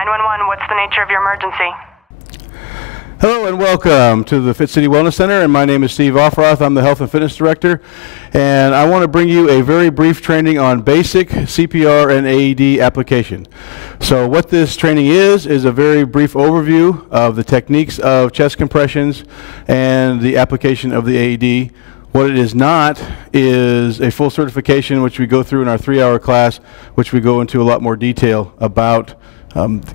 911, what's the nature of your emergency? Hello and welcome to the Fit City Wellness Center, and my name is Steve Offroth. I'm the Health and Fitness Director, and I want to bring you a very brief training on basic CPR and AED application. So what this training is a very brief overview of the techniques of chest compressions and the application of the AED. What it is not is a full certification, which we go through in our 3-hour class, which we go into a lot more detail about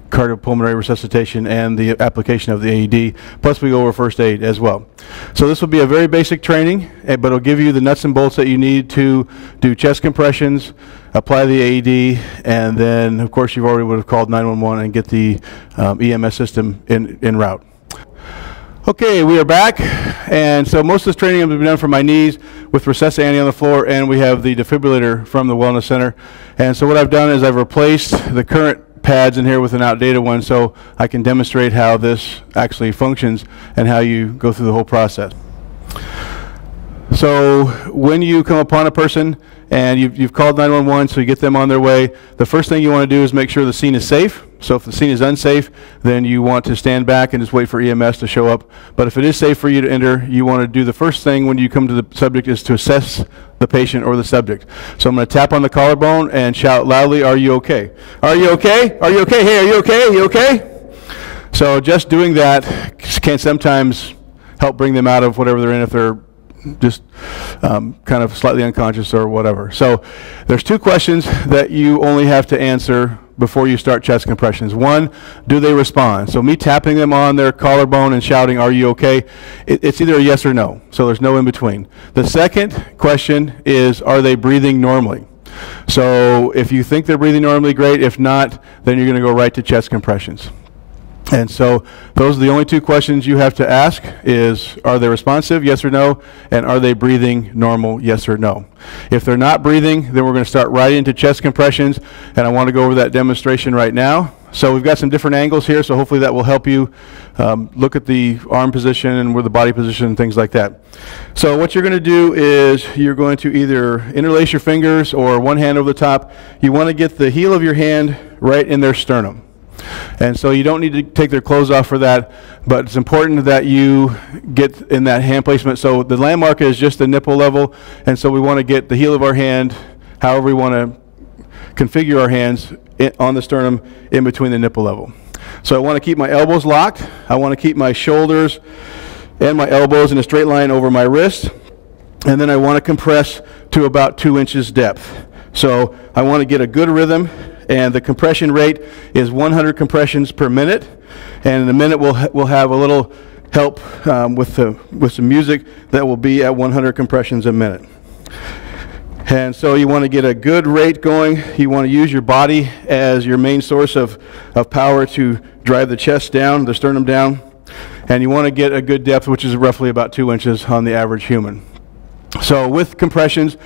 cardiopulmonary resuscitation and the application of the AED, plus we go over first aid as well. So this will be a very basic training, but it'll give you the nuts and bolts that you need to do chest compressions, apply the AED, and then of course you've already would have called 911 and get the EMS system en route. Okay, we are back, and so most of this training has been done for my knees with Resusci Annie on the floor, and we have the defibrillator from the Wellness Center. And so what I've done is I've replaced the current pads in here with an outdated one so I can demonstrate how this actually functions and how you go through the whole process. So when you come upon a person and you've called 911, so you get them on their way, the first thing you want to do is make sure the scene is safe. So if the scene is unsafe, then you want to stand back and just wait for EMS to show up. But if it is safe for you to enter, you want to do the first thing when you come to the subject is to assess the patient or the subject. So I'm going to tap on the collarbone and shout loudly, "Are you okay? Are you okay? Are you okay? Hey, are you okay? Are you okay?" So just doing that can sometimes help bring them out of whatever they're in if they're just kind of slightly unconscious or whatever. So there's 2 questions that you only have to answer before you start chest compressions. One, do they respond? So me tapping them on their collarbone and shouting, "Are you okay?" It's either a yes or no. So there's no in between. The second question is, are they breathing normally? So if you think they're breathing normally, great. If not, then you're going to go right to chest compressions. And so those are the only 2 questions you have to ask is, are they responsive, yes or no, and are they breathing normal, yes or no. If they're not breathing, then we're going to start right into chest compressions, and I want to go over that demonstration right now. So we've got some different angles here, so hopefully that will help you look at the arm position and where the body position and things like that. So what you're going to do is you're going to either interlace your fingers or one hand over the top. You want to get the heel of your hand right in their sternum. And so you don't need to take their clothes off for that, but it's important that you get in that hand placement. So the landmark is just the nipple level, and so we want to get the heel of our hand, however we want to configure our hands, on the sternum in between the nipple level. So I want to keep my elbows locked. I want to keep my shoulders and my elbows in a straight line over my wrist, and then I want to compress to about 2 inches depth. So I want to get a good rhythm, and the compression rate is 100 compressions per minute, and in a minute we'll have a little help with some music that will be at 100 compressions a minute. And so you want to get a good rate going. You want to use your body as your main source of power to drive the chest down, the sternum down, and you want to get a good depth, which is roughly about 2 inches on the average human. So with compressions,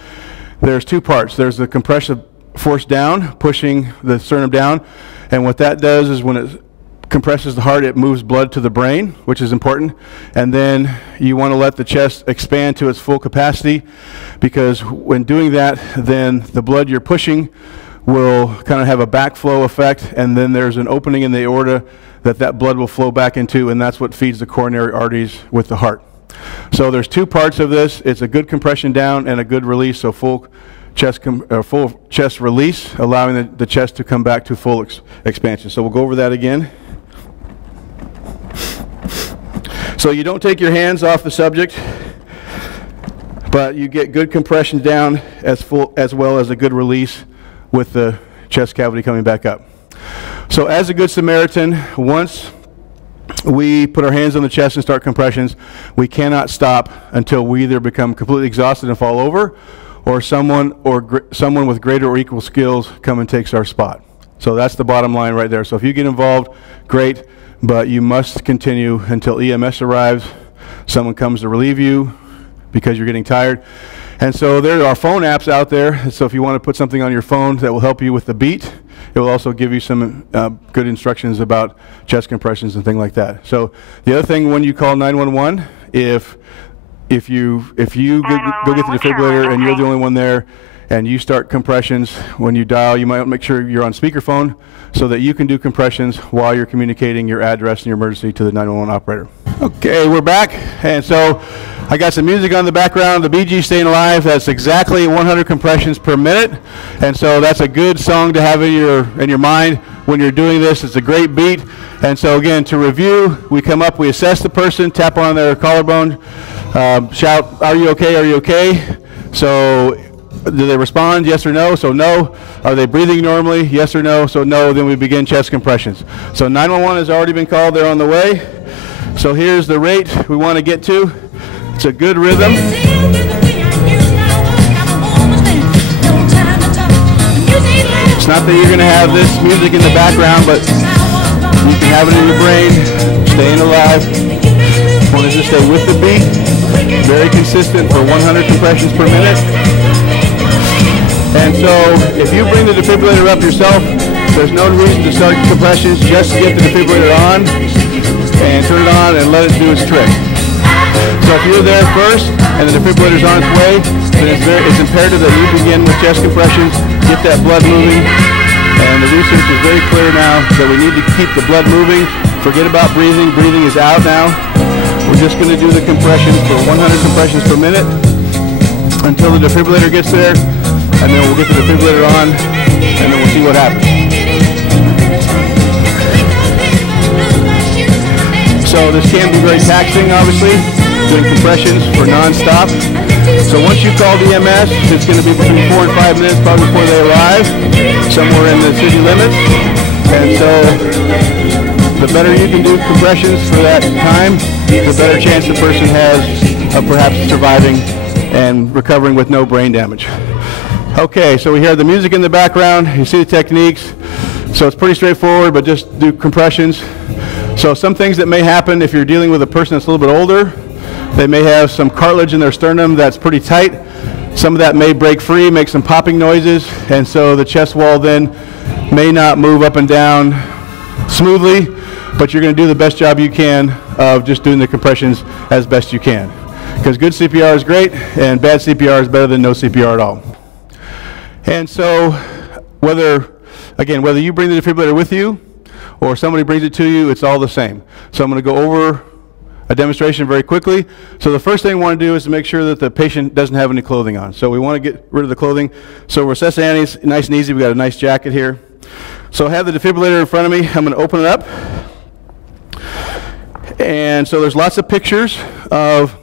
there's 2 parts. There's the compression force down, pushing the sternum down, and what that does is when it compresses the heart, it moves blood to the brain, which is important, and then you want to let the chest expand to its full capacity, because when doing that, then the blood you're pushing will kind of have a backflow effect, and then there's an opening in the aorta that blood will flow back into, and that's what feeds the coronary arteries with the heart. So there's 2 parts of this. It's a good compression down and a good release, so full chest release, allowing the chest to come back to full expansion. So we'll go over that again. So you don't take your hands off the subject, but you get good compression down as well as a good release with the chest cavity coming back up. So as a good Samaritan, once we put our hands on the chest and start compressions, we cannot stop until we either become completely exhausted and fall over, or someone with greater or equal skills come and takes our spot. So that's the bottom line right there. So if you get involved, great, but you must continue until EMS arrives, someone comes to relieve you because you're getting tired. And so there are phone apps out there. So if you want to put something on your phone that will help you with the beat, it will also give you some good instructions about chest compressions and things like that. So the other thing, when you call 911, if if you go get the defibrillator and you're the only one there, and you start compressions, when you dial, you might make sure you're on speakerphone so that you can do compressions while you're communicating your address and your emergency to the 911 operator. Okay, we're back, and so I got some music on the background, the Bee Gees Staying Alive. That's exactly 100 compressions per minute, and so that's a good song to have in your mind when you're doing this. It's a great beat, and so again, to review, we come up, we assess the person, tap on their collarbone, shout, "Are you okay? Are you okay?" So do they respond, yes or no? So no. Are they breathing normally, yes or no? So no. Then we begin chest compressions. So 911 has already been called, they're on the way. So here's the rate we want to get to. It's a good rhythm. It's not that you're going to have this music in the background, but you can have it in your brain, staying alive. Want to just stay with the beat. Very consistent for 100 compressions per minute. And so, if you bring the defibrillator up yourself, there's no reason to start compressions. Just get the defibrillator on and turn it on and let it do its trick. So if you're there first and the defibrillator's on its way, then it's imperative that you begin with chest compressions, get that blood moving. And the research is very clear now that we need to keep the blood moving. Forget about breathing. Breathing is out now. We're just going to do the compressions for 100 compressions per minute until the defibrillator gets there. And then we'll get the defibrillator on, and then we'll see what happens. So this can be very taxing, obviously, doing compressions for non-stop. So once you call EMS, it's going to be between 4 and 5 minutes probably before they arrive, somewhere in the city limits. And so the better you can do compressions for that time, the better chance the person has of perhaps surviving and recovering with no brain damage. Okay, so we hear the music in the background, you see the techniques, so it's pretty straightforward, but just do compressions. So some things that may happen if you're dealing with a person that's a little bit older, they may have some cartilage in their sternum that's pretty tight. Some of that may break free, make some popping noises, and so the chest wall then may not move up and down smoothly, but you're going to do the best job you can of just doing the compressions as best you can. Because good CPR is great, and bad CPR is better than no CPR at all. And so, whether you bring the defibrillator with you or somebody brings it to you, it's all the same. So I'm going to go over a demonstration very quickly. So the first thing we want to do is to make sure that the patient doesn't have any clothing on. So we want to get rid of the clothing. So resuscitation, nice and easy. We got a nice jacket here. So I have the defibrillator in front of me. I'm going to open it up. And so there's lots of pictures of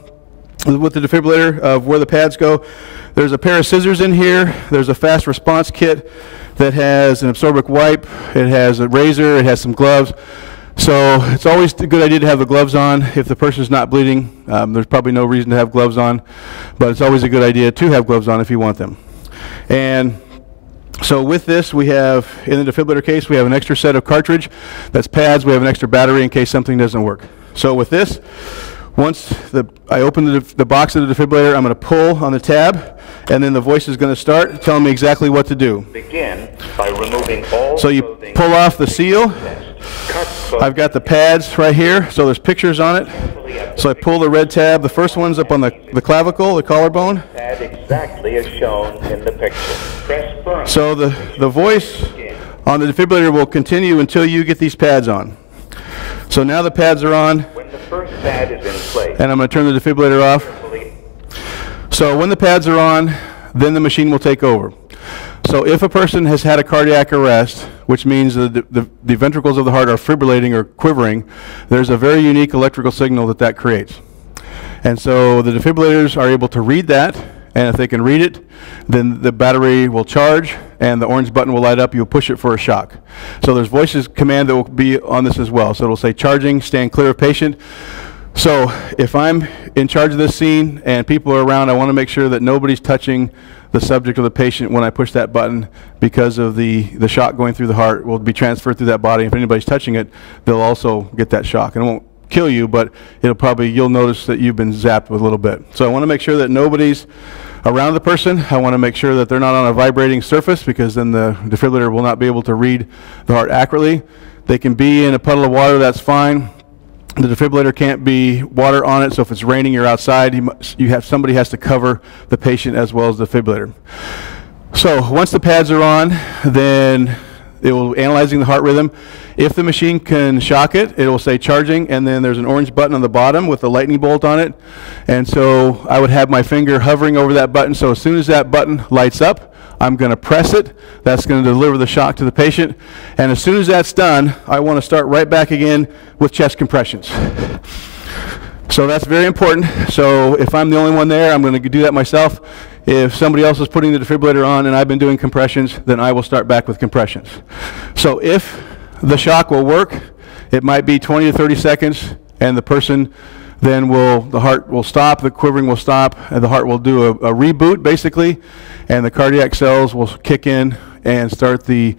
with the defibrillator of where the pads go. There's a pair of scissors in here. There's a fast response kit that has an absorbic wipe. It has a razor. It has some gloves. So it's always a good idea to have the gloves on if the person's not bleeding. There's probably no reason to have gloves on, but it's always a good idea to have gloves on if you want them. And so with this, we have, in the defibrillator case, we have an extra set of cartridge. That's pads. We have an extra battery in case something doesn't work. So with this, once I open the box of the defibrillator, I'm going to pull on the tab, and then the voice is going to start telling me exactly what to do. Begin by removing all so you pull off the seal. I've got the pads right here, so there's pictures on it. So I pull the red tab. The first one's up on the clavicle, the collarbone. Pad exactly as shown in the picture. Press firm. So the voice on the defibrillator will continue until you get these pads on. So now the pads are on. When the first pad is in place. And I'm going to turn the defibrillator off. So when the pads are on, then the machine will take over. So if a person has had a cardiac arrest, which means the ventricles of the heart are fibrillating or quivering, there's a very unique electrical signal that creates. And so the defibrillators are able to read that, and if they can read it, then the battery will charge, and the orange button will light up. You'll push it for a shock. So there's voices command that will be on this as well. So it'll say charging, stand clear of patient. So if I'm in charge of this scene and people are around, I want to make sure that nobody's touching the subject of the patient when I push that button, because of the shock going through the heart will be transferred through that body. If anybody's touching it, they'll also get that shock. And it won't kill you, but you'll notice that you've been zapped with a little bit. So I want to make sure that nobody's around the person. I want to make sure that they're not on a vibrating surface, because then the defibrillator will not be able to read the heart accurately. They can be in a puddle of water, that's fine. The defibrillator can't be water on it, so if it's raining, you're outside, somebody has to cover the patient as well as the defibrillator. So once the pads are on, then it will be analyzing the heart rhythm. If the machine can shock it, it will say charging, and then there's an orange button on the bottom with a lightning bolt on it. And so I would have my finger hovering over that button, so as soon as that button lights up, I'm going to press it. That's going to deliver the shock to the patient. And as soon as that's done, I want to start right back again with chest compressions. So that's very important. So if I'm the only one there, I'm going to do that myself. If somebody else is putting the defibrillator on and I've been doing compressions, then I will start back with compressions. So if the shock will work, it might be 20 to 30 seconds, and the person then the heart will stop, the quivering will stop, and the heart will do a reboot basically, and the cardiac cells will kick in and start the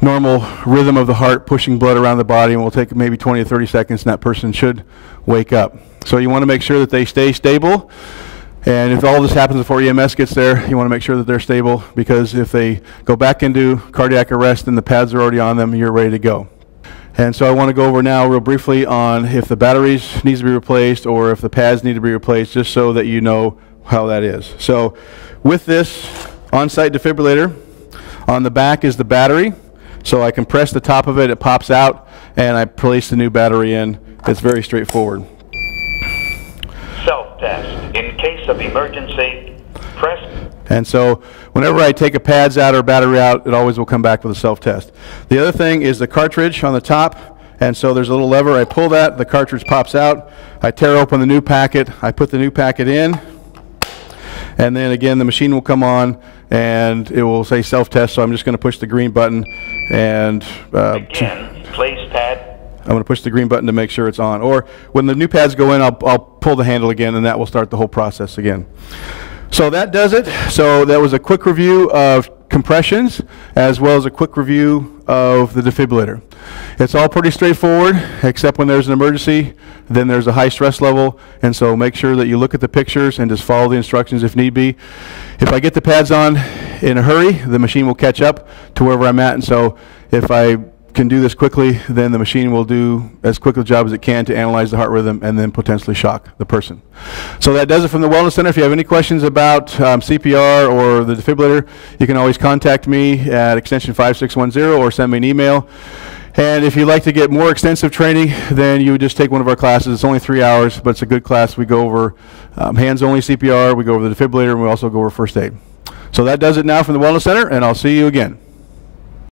normal rhythm of the heart pushing blood around the body, and will take maybe 20 to 30 seconds, and that person should wake up. So you want to make sure that they stay stable, and if all this happens before EMS gets there, you want to make sure that they're stable, because if they go back into cardiac arrest and the pads are already on them, you're ready to go. And so I want to go over now real briefly on if the batteries needs to be replaced or if the pads need to be replaced, just so that you know how that is. So with this on-site defibrillator, on the back is the battery. So I can press the top of it, it pops out, and I place the new battery in. It's very straightforward. Self-test. In case of emergency, press. And so whenever I take a pads out or battery out, it always will come back with a self-test. The other thing is the cartridge on the top, and so there's a little lever. I pull that, the cartridge pops out. I tear open the new packet, I put the new packet in, and then again the machine will come on and it will say self-test, so I'm just going to push the green button and Again, place pad. I'm going to push the green button to make sure it's on. Or when the new pads go in, I'll pull the handle again, and that will start the whole process again. So that does it. So that was a quick review of compressions as well as a quick review of the defibrillator. It's all pretty straightforward, except when there's an emergency, then there's a high stress level, and so make sure that you look at the pictures and just follow the instructions if need be. If I get the pads on in a hurry, the machine will catch up to wherever I'm at, and so if I can do this quickly, then the machine will do as quick a job as it can to analyze the heart rhythm and then potentially shock the person. So that does it from the Wellness Center. If you have any questions about CPR or the defibrillator, you can always contact me at extension 5610 or send me an email. And if you'd like to get more extensive training, then you would just take one of our classes. It's only 3 hours, but it's a good class. We go over hands-only CPR, we go over the defibrillator, and we also go over first aid. So that does it now from the Wellness Center, and I'll see you again.